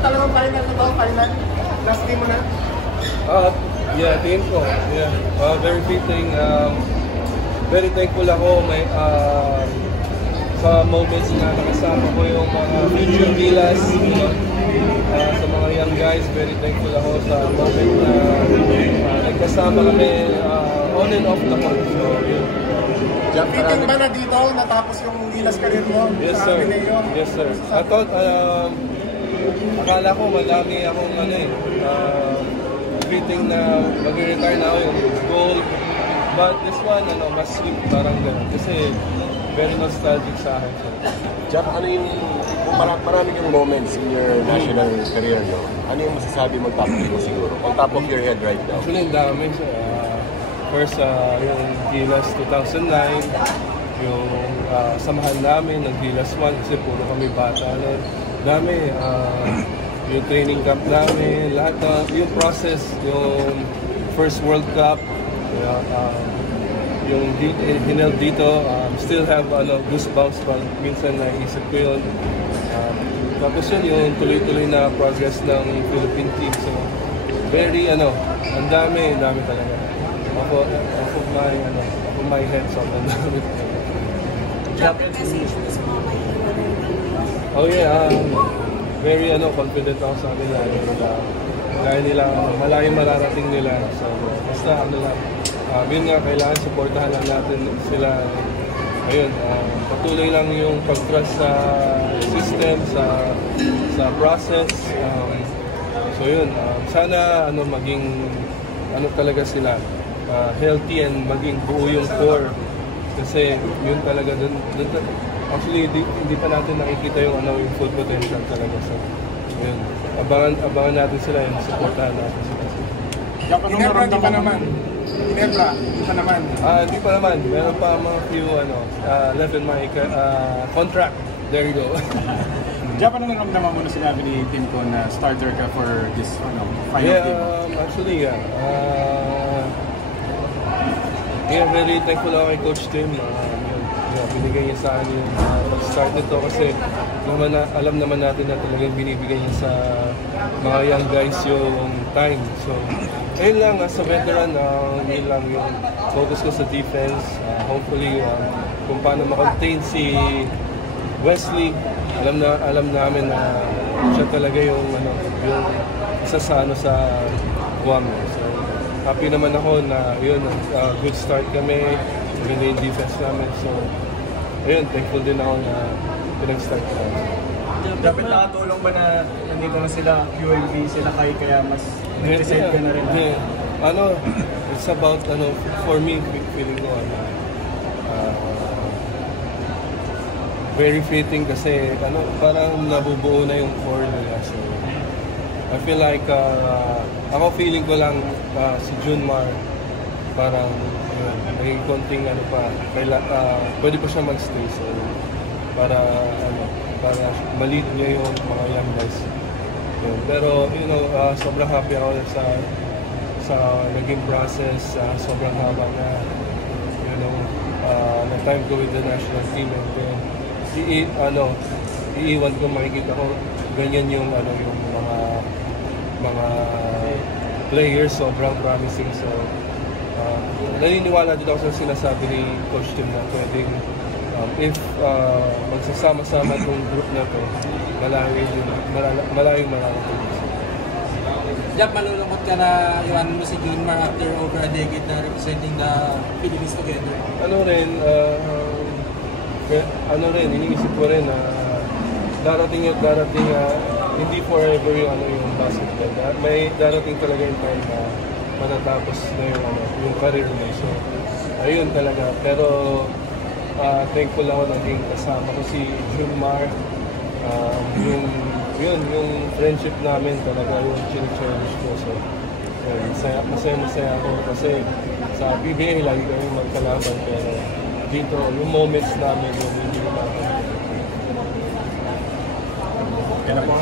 talagang final na to, final. Last game mo na? Yeah, team ko. Yeah. Very fitting. Very thankful ako sa moments na nakasama ko yung mga future Gilas, sa mga young guys. Very thankful ako sa moment na nagkasama kami on and off naman. So, yun. Fitting ba na dito natapos yung Gilas career mo? Yes, sir. Yes, sir. I thought, akala ko madami akong fitting na mag-retire na ako yung goal. But this one, mas sweet, parang gano'n. Kasi very nostalgic sa akin. Jack, ano yung, maraming yung moments in your national career, no? Ano yung masasabi mo top 3 mo siguro? On top of your head right now? Actually, ang dami. First, yung Gilas 2009, yung samahan namin ng Gilas 1, kasi puro kami bata nun. Dami, yung training camp namin, lahat na, yung process, yung first World Cup, yung hinel dito, still have goosebumps pag minsan naisip ko yun. Tapos yun, yung tuloy-tuloy na progress ng Philippine team. So, very, ang dami talaga. Off of my head, so ang dami. Oh yeah, very confident ako sa kanila. Kaya nila, malayong mararating nila. So, basta yun nga, kailangan supportahan lang natin sila. Ayun, patuloy lang yung pag-trust sa system, sa process. So yun, sana maging talaga sila healthy and maging buo yung core. Kasi yun talaga dun actually hindi pa natin nakikita yung yung full potential talaga. So yun, abangan natin sila, yung supportahan natin sila. Ginebra, di pa naman. Ginebra, di pa naman. Hindi pa naman. Meron pa mga few left in my contract. There you go. Diyan pa naramdaman mo na sinabi ni Tim ko na starter ka for this final game? Actually, yeah. Very thankful ako kay Coach Tim. Binigay niya sa akin yung start nito kasi alam naman natin na talagang binibigay niya sa mga young guys yung time. So, ayun lang, as a veteran, yun lang yung focus ko sa defense. Hopefully, kung paano makontain si Wesley, alam namin na siya talaga yung isa sa Guam. So, happy naman ako na yun, good start kami, maganda yung defense namin. So, ayun, thankful din ako na pinag-start ko. Dapat nakatulong ba na nandito na sila, ULB, sila kaya mas nag-decide ka na rin? It's about, for me, feeling ko, very fitting kasi, parang nabubuo na yung core nila. So, I feel like, ako feeling ko lang, si Junmar, parang, may konting pwede pa siya mag-stay. So, para ma-lead niya yung mga young guys. Pero, sobrang happy ako sa naging process, sobrang haba na, na time ko with the national team. And iiwan ko, makikita ko, ganyan yung, yung mga players, sobrang promising. So, naniniwala din ako sa sinasabi ni Coach Tim na pwedeng if magsasama-sama itong group na to, malayong mararating. Jack, malulungkot ka na iwanan mo si Junmar after over a decade na representing the Philippines together? Iniisip ko rin na darating hindi forever yung basketball. May darating talaga yung time na matatapos na yung career mo. So, ayun talaga. Pero thankful ako naging kasama ko si Junmar. Yung friendship namin talaga yung chine-cherish ko. So masaya ako kasi sa PBA lagi kami magkalaban. Pero dito, yung moments namin yung hindi naman. Kaya na po.